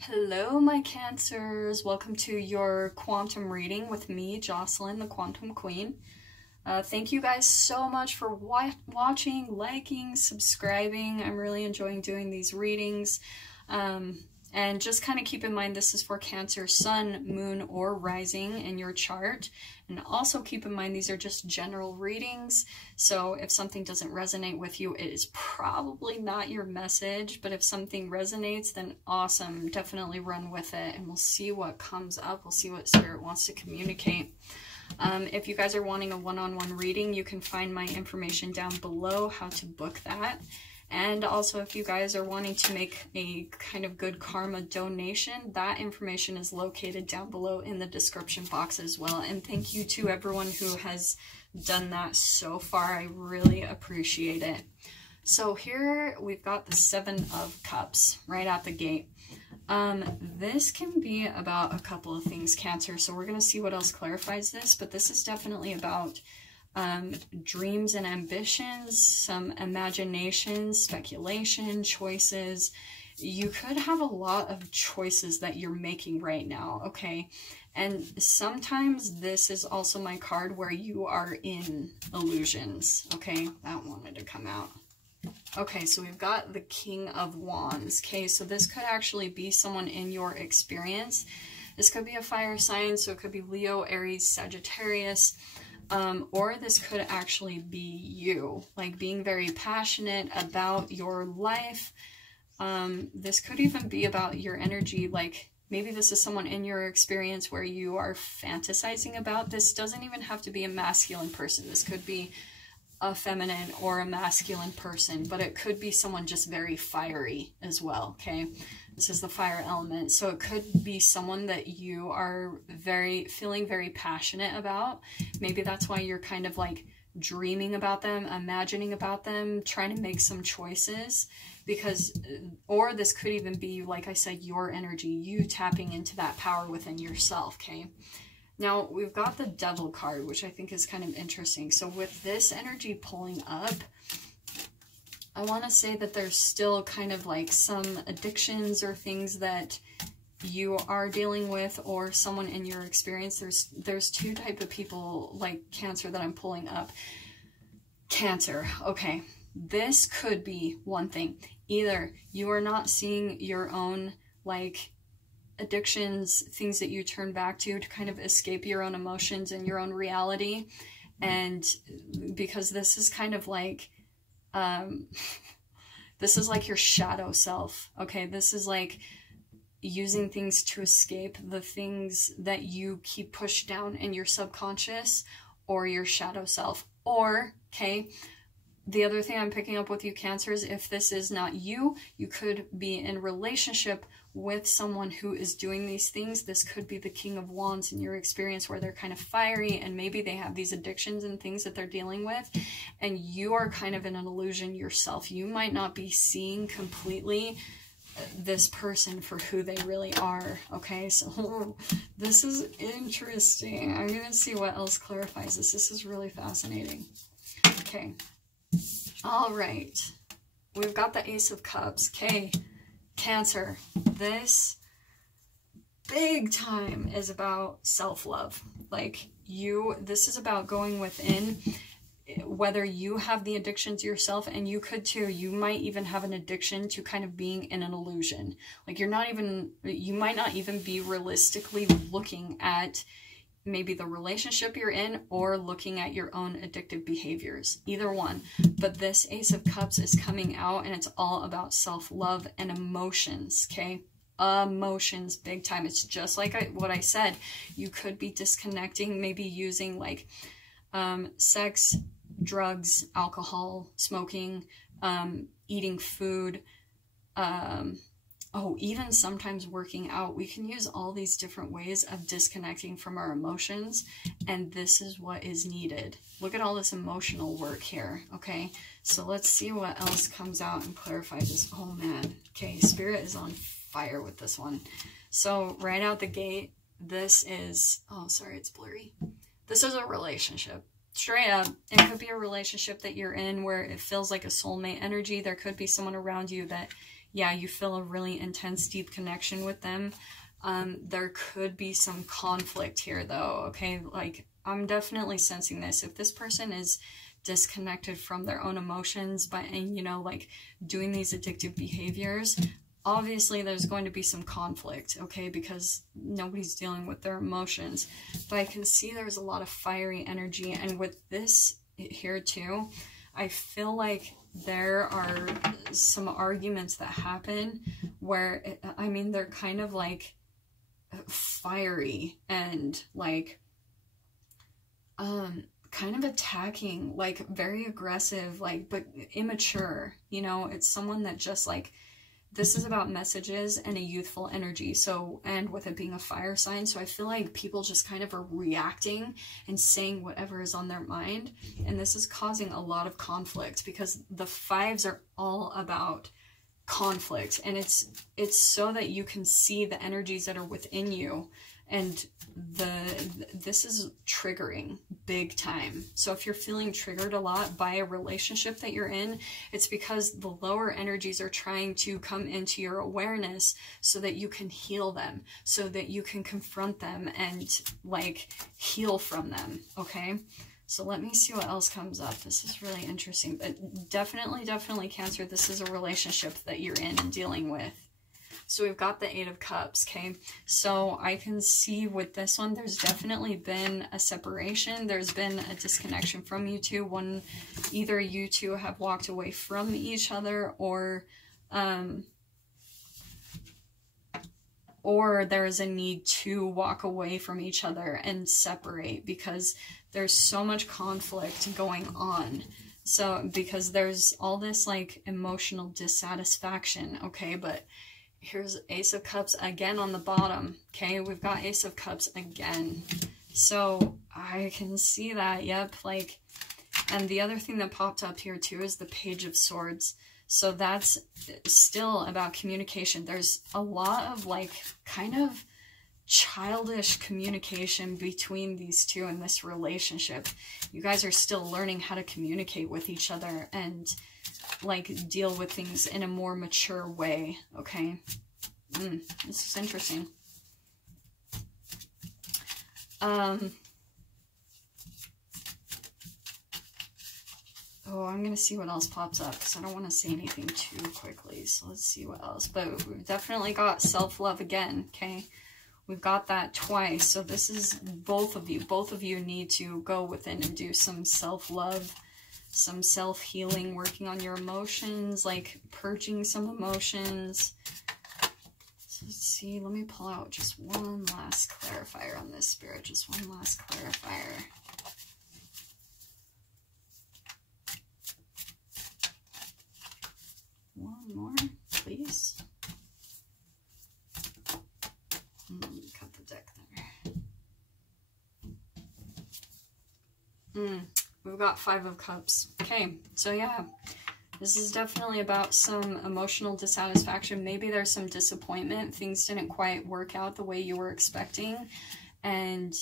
Hello, my Cancers. Welcome to your quantum reading with me, Jocelyn, the Quantum Queen. Thank you guys so much for watching, liking, subscribing. I'm really enjoying doing these readings. And just kind of keep in mind this is for Cancer, Sun, Moon, or Rising in your chart. And also keep in mind these are just general readings. So if something doesn't resonate with you, it is probably not your message. But if something resonates, then awesome. Definitely run with it and we'll see what comes up. We'll see what Spirit wants to communicate. If you guys are wanting a one-on-one reading, you can find my information down below, how to book that. And also, if you guys are wanting to make a kind of good karma donation, that information is located down below in the description box as well. And thank you to everyone who has done that so far. I really appreciate it. So here we've got the Seven of Cups right out the gate. This can be about a couple of things, Cancer. So we're going to see what else clarifies this, but this is definitely about dreams and ambitions, some imagination, speculation, choices. You could have a lot of choices that you're making right now, okay? And sometimes this is also my card where you are in illusions, okay? That wanted to come out. Okay, so we've got the King of Wands. Okay, so this could actually be someone in your experience. This could be a fire sign, so it could be Leo, Aries, Sagittarius. Or this could actually be you, like being very passionate about your life. This could even be about your energy, like maybe this is someone in your experience where you are fantasizing about. This doesn't even have to be a masculine person. This could be a feminine or a masculine person, but it could be someone just very fiery as well, okay? This is the fire element, so it could be someone that you are feeling very passionate about. Maybe that's why you're kind of like dreaming about them, imagining about them, trying to make some choices, because, or this could even be, like I said, your energy, you tapping into that power within yourself, okay? Now, we've got the Devil card, which I think is kind of interesting. So with this energy pulling up, I want to say that there's still kind of like some addictions or things that you are dealing with, or someone in your experience. There's two types of people, like Cancer, that I'm pulling up. Cancer, okay. This could be one thing. Either you are not seeing your own, like, addictions, things that you turn back to kind of escape your own emotions and your own reality. And because this is kind of like, this is like your shadow self, okay? This is like using things to escape the things that you keep pushed down in your subconscious or your shadow self. Or, okay, the other thing I'm picking up with you, Cancer, is if this is not you, you could be in relationship with someone who is doing these things. This could be the King of Wands in your experience, where they're kind of fiery and maybe they have these addictions and things that they're dealing with, and you are kind of in an illusion yourself. You might not be seeing completely this person for who they really are, okay? So this is interesting. I'm going to see what else clarifies this. This is really fascinating. Okay. All right. We've got the Ace of Cups. Okay. Cancer, this big time is about self-love. Like this is about going within, whether you have the addictions yourself, and you could too. You might even have an addiction to kind of being in an illusion. Like you might not even be realistically looking at maybe the relationship you're in, or looking at your own addictive behaviors, either one. But this Ace of Cups is coming out, and it's all about self-love and emotions, okay? Emotions, big time. It's just like what I said. You could be disconnecting, maybe using like sex, drugs, alcohol, smoking, eating food, oh, even sometimes working out. We can use all these different ways of disconnecting from our emotions, and this is what is needed. Look at all this emotional work here, okay? So let's see what else comes out and clarifies this. Oh, man. Okay, Spirit is on fire with this one. So right out the gate, this is... Oh, sorry, it's blurry. This is a relationship. Straight up, it could be a relationship that you're in where it feels like a soulmate energy. There could be someone around you that yeah, you feel a really intense, deep connection with them. There could be some conflict here though, okay? Like, I'm definitely sensing this. If this person is disconnected from their own emotions and you know, like doing these addictive behaviors, obviously there's going to be some conflict, okay? Because nobody's dealing with their emotions. But I can see there's a lot of fiery energy, and with this here too, I feel like there are some arguments that happen where, I mean, they're kind of like fiery and like kind of attacking, like very aggressive, like, but immature, you know? It's someone that just like, this is about messages and a youthful energy. So, and with it being a fire sign, so I feel like people just kind of are reacting and saying whatever is on their mind, and this is causing a lot of conflict because the fives are all about conflict, and it's so that you can see the energies that are within you, and this is triggering big time. So if you're feeling triggered a lot by a relationship that you're in, it's because the lower energies are trying to come into your awareness so that you can heal them, so that you can confront them and like heal from them, okay? So let me see what else comes up. This is really interesting. But definitely Cancer, this is a relationship that you're in and dealing with. So we've got the 8 of Cups, okay? So I can see with this one, there's definitely been a separation. There's been a disconnection from you two. Either you two have walked away from each other, or there is a need to walk away from each other and separate because there's so much conflict going on. So, because there's all this like emotional dissatisfaction, okay? But here's Ace of Cups again on the bottom, okay? We've got Ace of Cups again. So I can see that, yep, like, and the other thing that popped up here too is the Page of Swords. So that's still about communication. There's a lot of like kind of childish communication between these two in this relationship. You guys are still learning how to communicate with each other and like deal with things in a more mature way, okay? This is interesting. Oh, I'm going to see what else pops up because I don't want to say anything too quickly. So let's see what else. But we've definitely got self-love again, okay? We've got that twice. So this is both of you. Both of you need to go within and do some self-love, some self-healing, working on your emotions, like purging some emotions. So let's see. Let me pull out just one last clarifier on this, Spirit. Just one last clarifier. One more, please. Cut the deck there. We've got 5 of Cups. Okay, so yeah, this is definitely about some emotional dissatisfaction. Maybe there's some disappointment. Things didn't quite work out the way you were expecting. And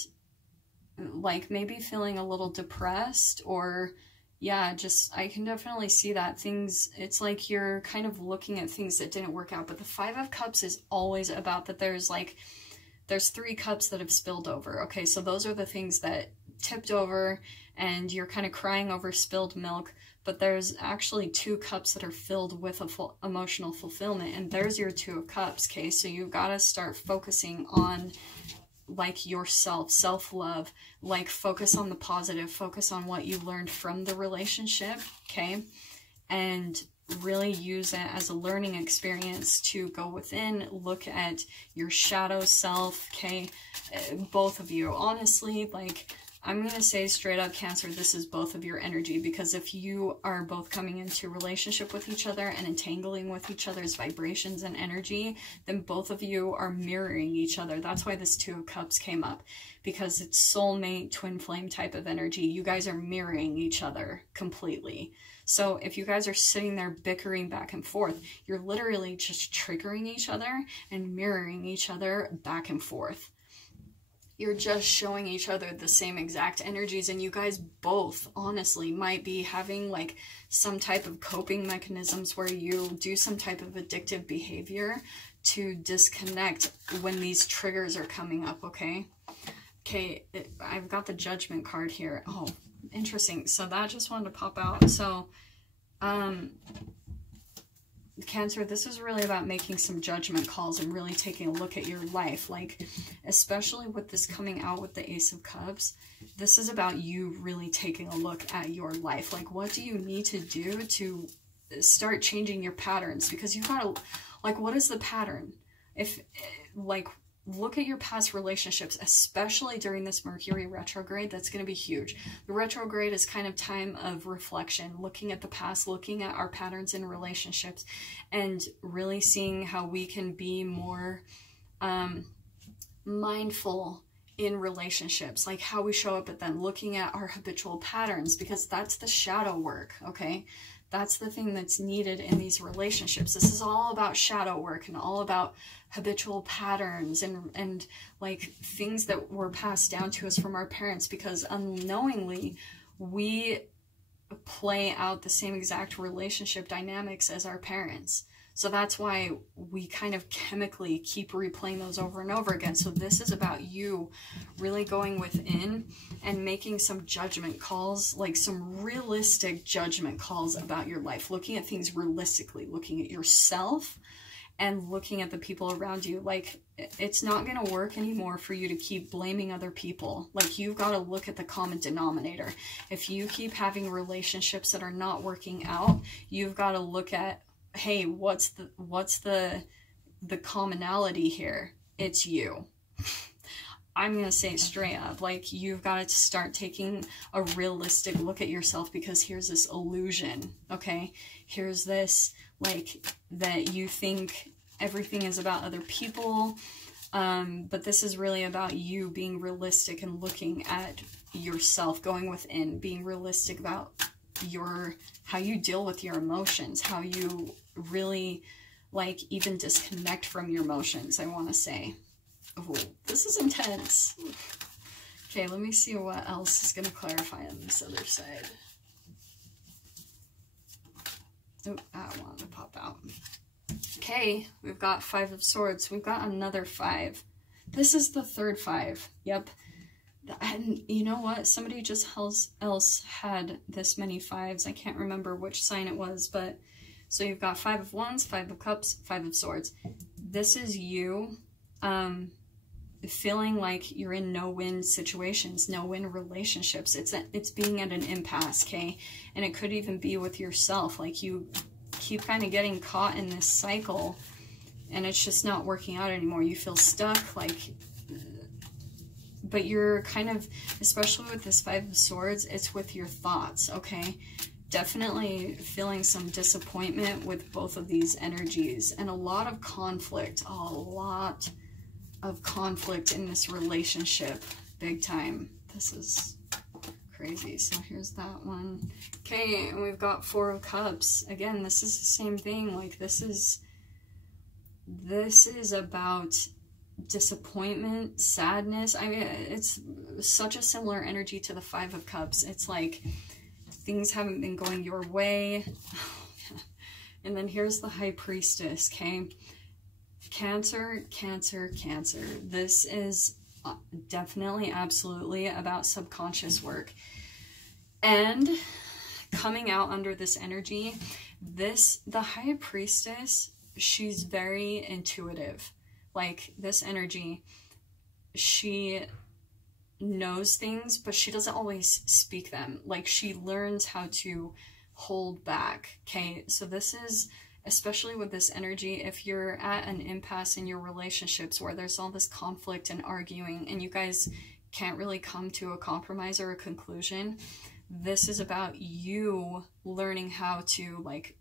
like maybe feeling a little depressed, or yeah, just, I can definitely see that. Things, it's like you're kind of looking at things that didn't work out. But the 5 of Cups is always about that there's 3 cups that have spilled over. Okay, so those are the things that tipped over and you're kind of crying over spilled milk. But there's actually 2 cups that are filled with a full emotional fulfillment. And there's your 2 of Cups, okay? So you've got to start focusing on like yourself, self-love, like focus on the positive, focus on what you learned from the relationship, okay? And really use it as a learning experience to go within, look at your shadow self, okay? Both of you, honestly, like, I'm going to say straight up, Cancer, this is both of your energy, because if you are both coming into relationship with each other and entangling with each other's vibrations and energy, then both of you are mirroring each other. That's why this 2 of Cups came up, because it's soulmate, twin flame type of energy. You guys are mirroring each other completely. So if you guys are sitting there bickering back and forth, you're literally just triggering each other and mirroring each other back and forth. you're just showing each other the same exact energies, and you guys both honestly might be having like some type of coping mechanisms where you do some type of addictive behavior to disconnect when these triggers are coming up. Okay, I've got the Judgment card here. Oh, interesting. So that just wanted to pop out. So Cancer, this is really about making some judgment calls and really taking a look at your life. Like, especially with this coming out with the Ace of Cups, this is about you really taking a look at your life. Like, what do you need to do to start changing your patterns? Because you gotta, like, what is the pattern? If, like, look at your past relationships, especially during this Mercury retrograde. That's going to be huge. The retrograde is kind of time of reflection, looking at the past, looking at our patterns in relationships, and really seeing how we can be more mindful in relationships, like how we show up at them, looking at our habitual patterns, because that's the shadow work, okay? That's the thing that's needed in these relationships. This is all about shadow work and all about habitual patterns and like things that were passed down to us from our parents, because unknowingly we play out the same exact relationship dynamics as our parents. So that's why we kind of chemically keep replaying those over and over again. So this is about you really going within and making some judgment calls, like some realistic judgment calls about your life, looking at things realistically, looking at yourself and looking at the people around you. Like, it's not going to work anymore for you to keep blaming other people. Like, you've got to look at the common denominator. If you keep having relationships that are not working out, you've got to look at, hey, what's the commonality here? It's you. I'm going to say straight up, like, you've got to start taking a realistic look at yourself, because here's this illusion, okay? Here's this, like, that you think everything is about other people, but this is really about you being realistic and looking at yourself, going within, being realistic about how you deal with your emotions, how you really, like, even disconnect from your emotions, I want to say. Oh, this is intense. Okay, let me see what else is going to clarify on this other side. Oh, that wanted to pop out. Okay, we've got 5 of Swords. We've got another 5. This is the third 5. Yep. And you know what? Somebody just else had this many 5s. I can't remember which sign it was, but so you've got 5 of Wands, 5 of Cups, 5 of Swords. This is you feeling like you're in no-win situations, no-win relationships. It's being at an impasse, okay? And it could even be with yourself. Like, you keep kind of getting caught in this cycle and it's just not working out anymore. You feel stuck, like, but you're kind of, especially with this 5 of Swords, it's with your thoughts, okay? Definitely feeling some disappointment with both of these energies and a lot of conflict, in this relationship, big time. This is crazy. So here's that one. Okay, and we've got 4 of Cups. Again, this is the same thing. Like, this is about disappointment, sadness. I mean, it's such a similar energy to the 5 of Cups. It's like things haven't been going your way. And then here's the High Priestess, okay? Cancer, Cancer, Cancer. This is definitely, absolutely about subconscious work. And coming out under this energy, the High Priestess, she's very intuitive. Like, this energy, she knows things, but she doesn't always speak them. Like, she learns how to hold back, okay? So this is, especially with this energy, if you're at an impasse in your relationships where there's all this conflict and arguing and you guys can't really come to a compromise or a conclusion, this is about you learning how to, like,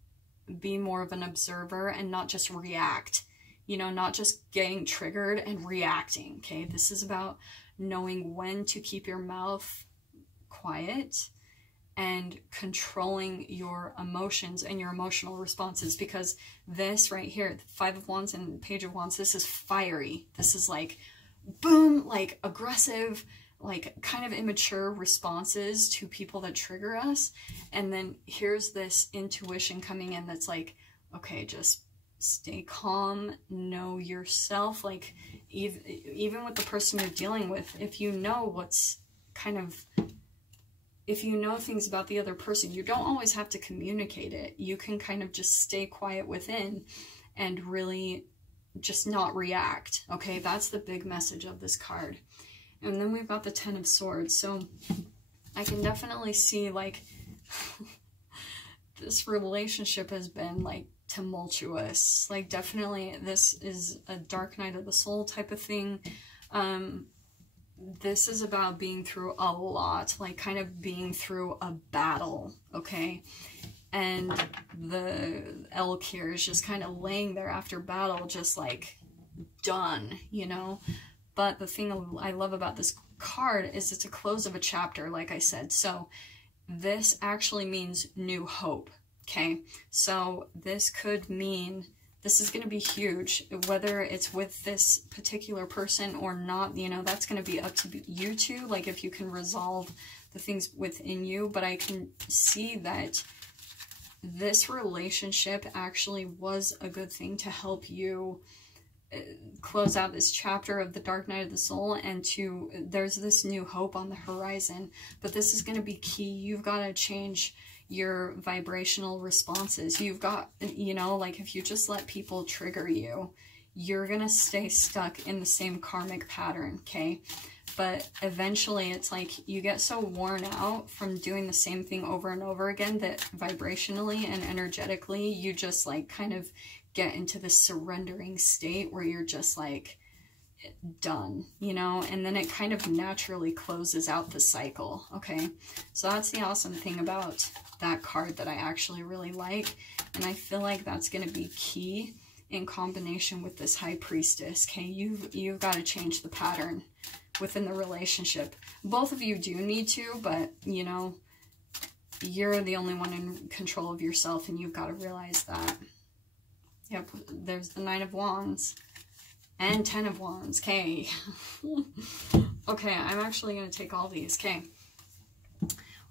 be more of an observer and not just react, you know, not just getting triggered and reacting, okay? This is about knowing when to keep your mouth quiet and controlling your emotions and your emotional responses, because this right here, the 5 of Wands and Page of Wands, this is fiery. This is like boom, like aggressive, like kind of immature responses to people that trigger us. And then here's this intuition coming in that's like, okay, just stay calm, know yourself. Like even with the person you're dealing with, if you know what's kind of, if you know things about the other person, you don't always have to communicate it. You can kind of just stay quiet within and really just not react. Okay, that's the big message of this card. And then we've got the Ten of Swords. So I can definitely see like this relationship has been like tumultuous. Like definitely this is a dark night of the soul type of thing. This is about being through a lot, like kind of being through a battle, okay? And the elk here is just kind of laying there after battle, just like done, you know? But the thing I love about this card is it's a close of a chapter, like I said. So this actually means new hope, okay? So this could mean this is going to be huge, whether it's with this particular person or not, you know, that's going to be up to you two, like if you can resolve the things within you. But I can see that this relationship actually was a good thing to help you close out this chapter of the dark night of the soul, and there's this new hope on the horizon. But this is going to be key. You've got to change your vibrational responses. You've got, you know, like if you just let people trigger you, you're gonna stay stuck in the same karmic pattern, okay? But eventually it's like you get so worn out from doing the same thing over and over again that vibrationally and energetically you just like kind of get into this surrendering state where you're just like done, you know, and then it kind of naturally closes out the cycle, okay? So that's the awesome thing about that card that I actually really like, and I feel like that's going to be key in combination with this High Priestess, okay? You've got to change the pattern within the relationship. Both of you do need to, but, you know, you're the only one in control of yourself, and you've got to realize that. Yep, there's the Knight of Wands. And 10 of Wands, okay. Okay, I'm actually going to take all these, okay.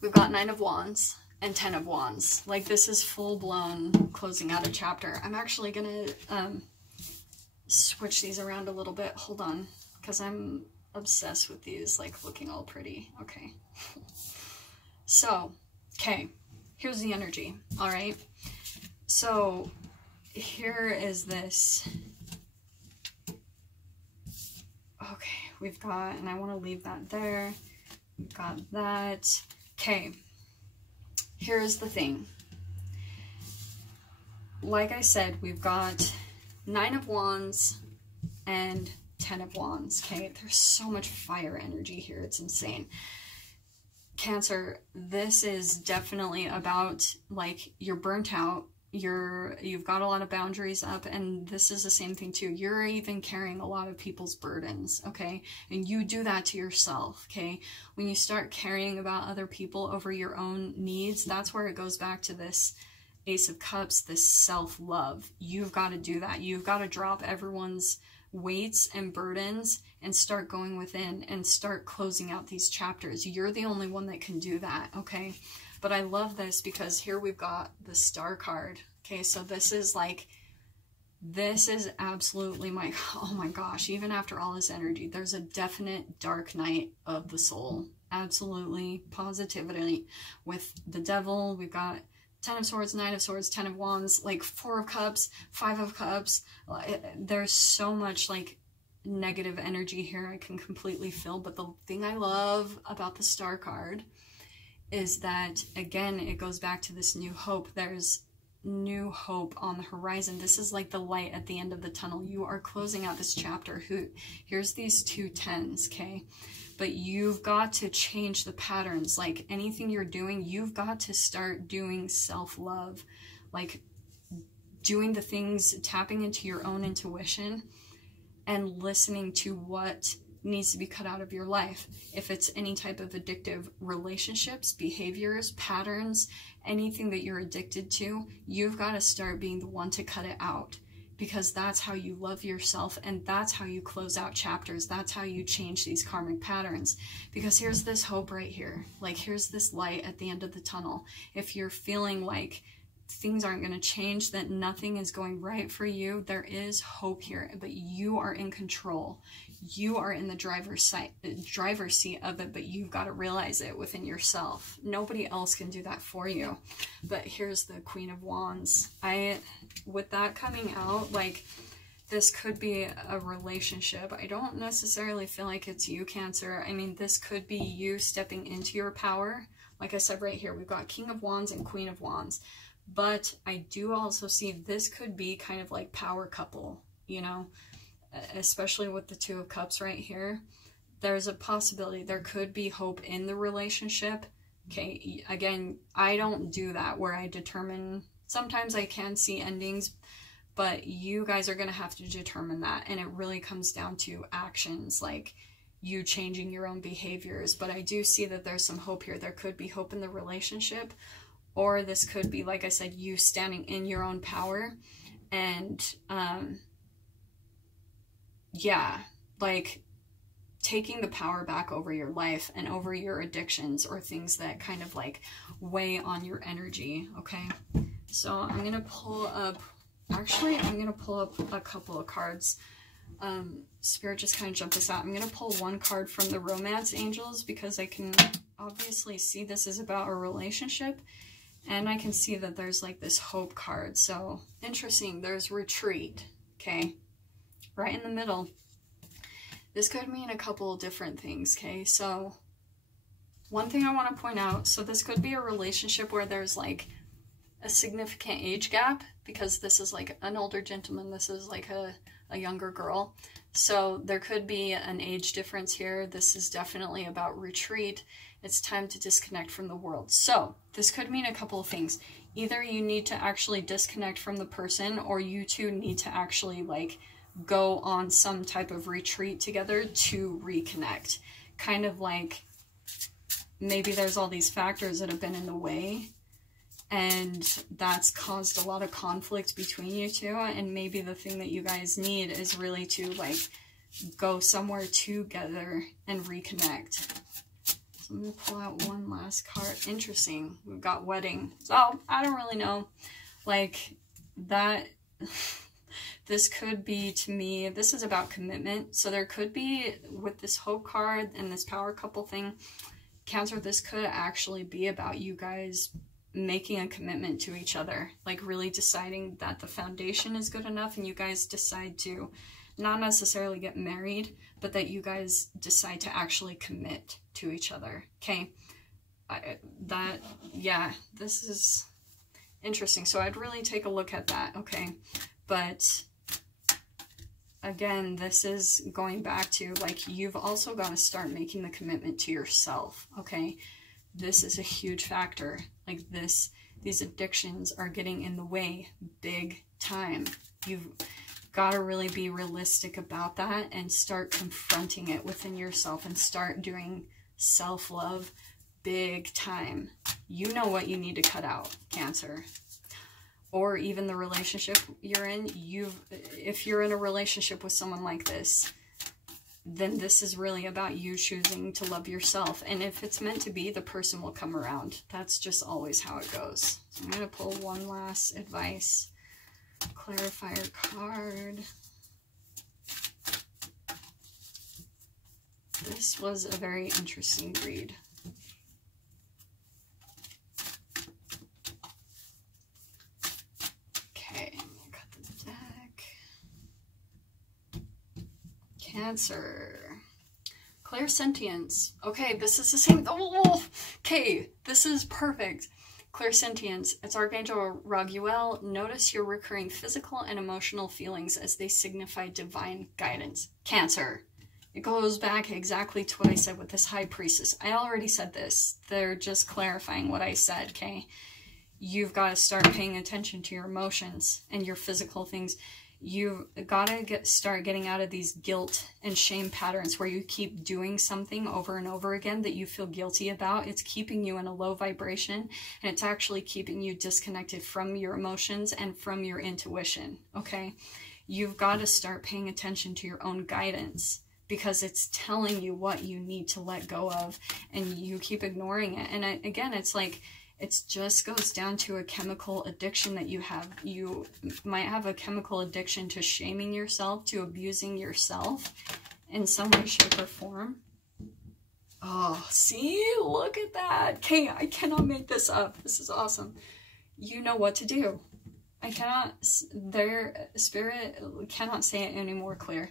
We've got 9 of Wands and 10 of Wands. Like, this is full-blown closing out a chapter. I'm actually going to switch these around a little bit. Hold on, because I'm obsessed with these, like, looking all pretty. Okay. So, okay, here's the energy, all right? So, here is this... Okay, we've got, and I want to leave that there. We've got that. Okay, here's the thing. Like I said, we've got 9 of Wands and 10 of Wands. Okay, there's so much fire energy here. It's insane. Cancer, this is definitely about, like, you're burnt out. You've got a lot of boundaries up, and this is the same thing too. You're even carrying a lot of people's burdens, okay? And you do that to yourself, okay? When you start caring about other people over your own needs, that's where it goes back to this Ace of Cups, this self-love. You've got to do that. You've got to drop everyone's weights and burdens and start going within and start closing out these chapters. You're the only one that can do that, okay? But I love this because here we've got the Star card. Okay, so this is like, this is absolutely my, oh my gosh, even after all this energy, there's a definite dark night of the soul. Absolutely, positively. With the Devil, we've got 10 of Swords, 9 of Swords, 10 of Wands, like 4 of Cups, 5 of Cups. There's so much like negative energy here I can completely feel. But the thing I love about the Star card is that, again, it goes back to this new hope. There's new hope on the horizon. This is like the light at the end of the tunnel. You are closing out this chapter. Here's these 2 10s, okay? But you've got to change the patterns. Like anything you're doing, you've got to start doing self-love. Like doing the things, tapping into your own intuition and listening to what needs to be cut out of your life. If it's any type of addictive relationships, behaviors, patterns, anything that you're addicted to, you've got to start being the one to cut it out. because that's how you love yourself, and that's how you close out chapters. That's how you change these karmic patterns. Because here's this hope right here. Like, here's this light at the end of the tunnel. If you're feeling like things aren't going to change, that nothing is going right for you, there is hope here, but you are in control. You are in the driver's seat of it, but you've got to realize it within yourself. Nobody else can do that for you. But here's the Queen of Wands. With that coming out, like, this could be a relationship. I don't necessarily feel like it's you, Cancer. I mean, this could be you stepping into your power. Like I said right here, we've got King of Wands and Queen of Wands. But I do also see this could be kind of like power couple, you know, especially with the Two of Cups right here. There's a possibility there could be hope in the relationship. Okay, again, I don't do that where I determine. Sometimes I can see endings, but you guys are going to have to determine that. And it really comes down to actions, like you changing your own behaviors. But I do see that there's some hope here. There could be hope in the relationship. Or this could be, like I said, you standing in your own power and, yeah, like taking the power back over your life and over your addictions or things that kind of like weigh on your energy, okay? So I'm going to pull up, actually, I'm going to pull up a couple of cards. Spirit just kind of jumped this out. I'm going to pull one card from the Romance Angels because I can obviously see this is about a relationship. And I can see that there's like this hope card. So interesting. There's retreat. Okay. Right in the middle. This could mean a couple of different things. Okay. So one thing I want to point out. So this could be a relationship where there's like a significant age gap, because this is like an older gentleman. This is like a younger girl. So there could be an age difference here. This is definitely about retreat. It's time to disconnect from the world. So this could mean a couple of things. Either you need to actually disconnect from the person, or you two need to actually like go on some type of retreat together to reconnect. Kind of like maybe there's all these factors that have been in the way, and that's caused a lot of conflict between you two. And maybe the thing that you guys need is really to like go somewhere together and reconnect. So I'm going to pull out one last card. Interesting. We've got wedding. So I don't really know. Like that, this could be, to me, this is about commitment. So there could be, with this hope card and this power couple thing, Cancer, this could actually be about you guys making a commitment to each other. Like really deciding that the foundation is good enough, and you guys decide to not necessarily get married, but that you guys decide to actually commit to each other. Okay. Yeah, this is interesting. So I'd really take a look at that. Okay. But again, this is going back to like, you've also got to start making the commitment to yourself. Okay. This is a huge factor. Like these addictions are getting in the way big time. You've got to really be realistic about that and start confronting it within yourself and start doing self-love big time. You know what you need to cut out, Cancer. Or even the relationship you're in. If you're in a relationship with someone like this, then this is really about you choosing to love yourself. And if it's meant to be, the person will come around. That's just always how it goes. So I'm going to pull one last advice clarifier card. This was a very interesting read. Okay, I'm gonna cut the deck. Cancer. Clairsentience. Okay, this is the same. Oh, okay, this is perfect. Clairsentience. It's Archangel Raguel. Notice your recurring physical and emotional feelings as they signify divine guidance. Cancer. It goes back exactly to what I said with this High Priestess. I already said this. They're just clarifying what I said, okay? You've got to start paying attention to your emotions and your physical things. You've got to start getting out of these guilt and shame patterns where you keep doing something over and over again that you feel guilty about. It's keeping you in a low vibration, and it's actually keeping you disconnected from your emotions and from your intuition, okay? You've got to start paying attention to your own guidance, because it's telling you what you need to let go of, and you keep ignoring it. And again, it's like, it just goes down to a chemical addiction that you have. You might have a chemical addiction to shaming yourself, to abusing yourself in some way, shape, or form. Oh, see? Look at that. Okay, I cannot make this up. This is awesome. You know what to do. I cannot, their spirit cannot say it any more clear.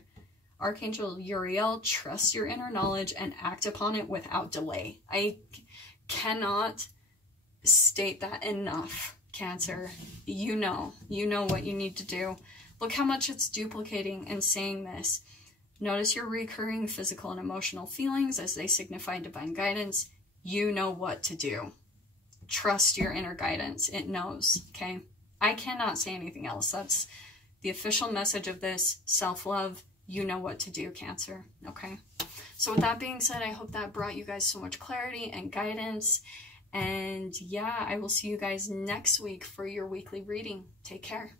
Archangel Uriel, trust your inner knowledge and act upon it without delay. I cannot state that enough, Cancer. You know what you need to do. Look how much it's duplicating and saying this. Notice your recurring physical and emotional feelings as they signify divine guidance. You know what to do. Trust your inner guidance. It knows, okay? I cannot say anything else. That's the official message of this. Self-love. You know what to do, Cancer, okay? So with that being said, I hope that brought you guys so much clarity and guidance. And yeah, I will see you guys next week for your weekly reading. Take care.